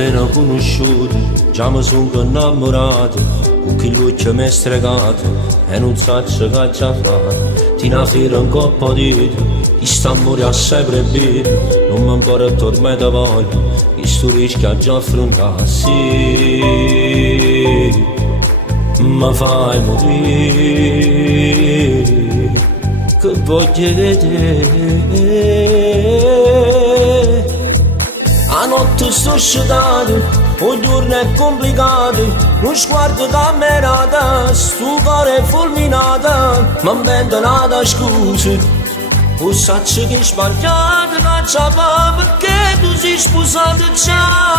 appena conosciuto, già mi sono innamorato, con chi lui ci mi è stregato, e non so che già fa. Ti na fira un coppa di ti sta a morire assai proibito, non mi impara tormenta voglia, che sto rischio già affrontare, sì, ma fai morire, che voglio vedere. A notte sto scedato, il giorno è complicato, non sguardo camminata, sto cuore è fulminato, ma invento nata scusa, o saccio che è sbagliato, caccia fa perché tu sei sposato già.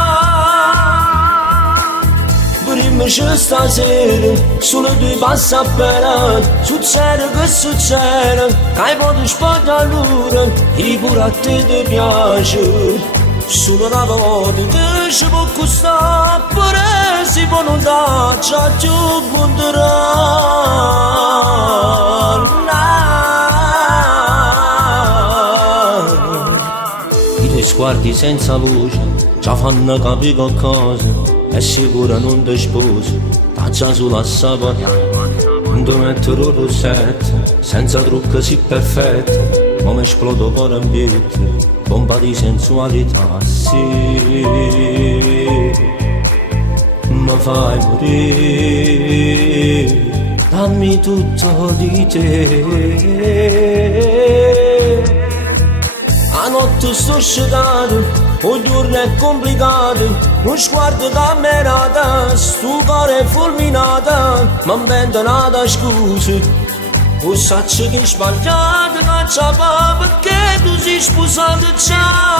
Prima c'è stasera, solo due passi a bere, succede che succede, che hai potuto spogliare l'ora, che pure a te ti piace. Solo una volta che ci può costare, pure si può non darci a più conterà. I tuoi sguardi senza luce già fanno capire qualcosa, è sicuro non ti sposi, taccia sulla saporia. Non ti metto il rossetto, senza trucco sì perfetto, ma mi esplodo per ambiente, bomba di sensualità, sì, mi fai morire, dammi tutto di te. A notte sto scedato, il giorno è complicato, non sguardo camminata, sto cuore è fulminato, ma invento nata scusa, o saccio che è sbagliato, caccia fa perché tu sei sposato già.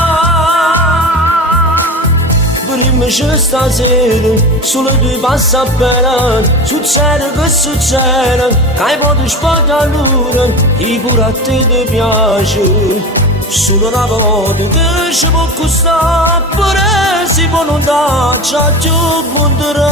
Prima c'è stasera, solo due passi a bere, succede che succede, che hai potuto spogliare l'ora, che pure a te ti piace. Solo una volta che ci può costare, pure si può non darci a più conterà.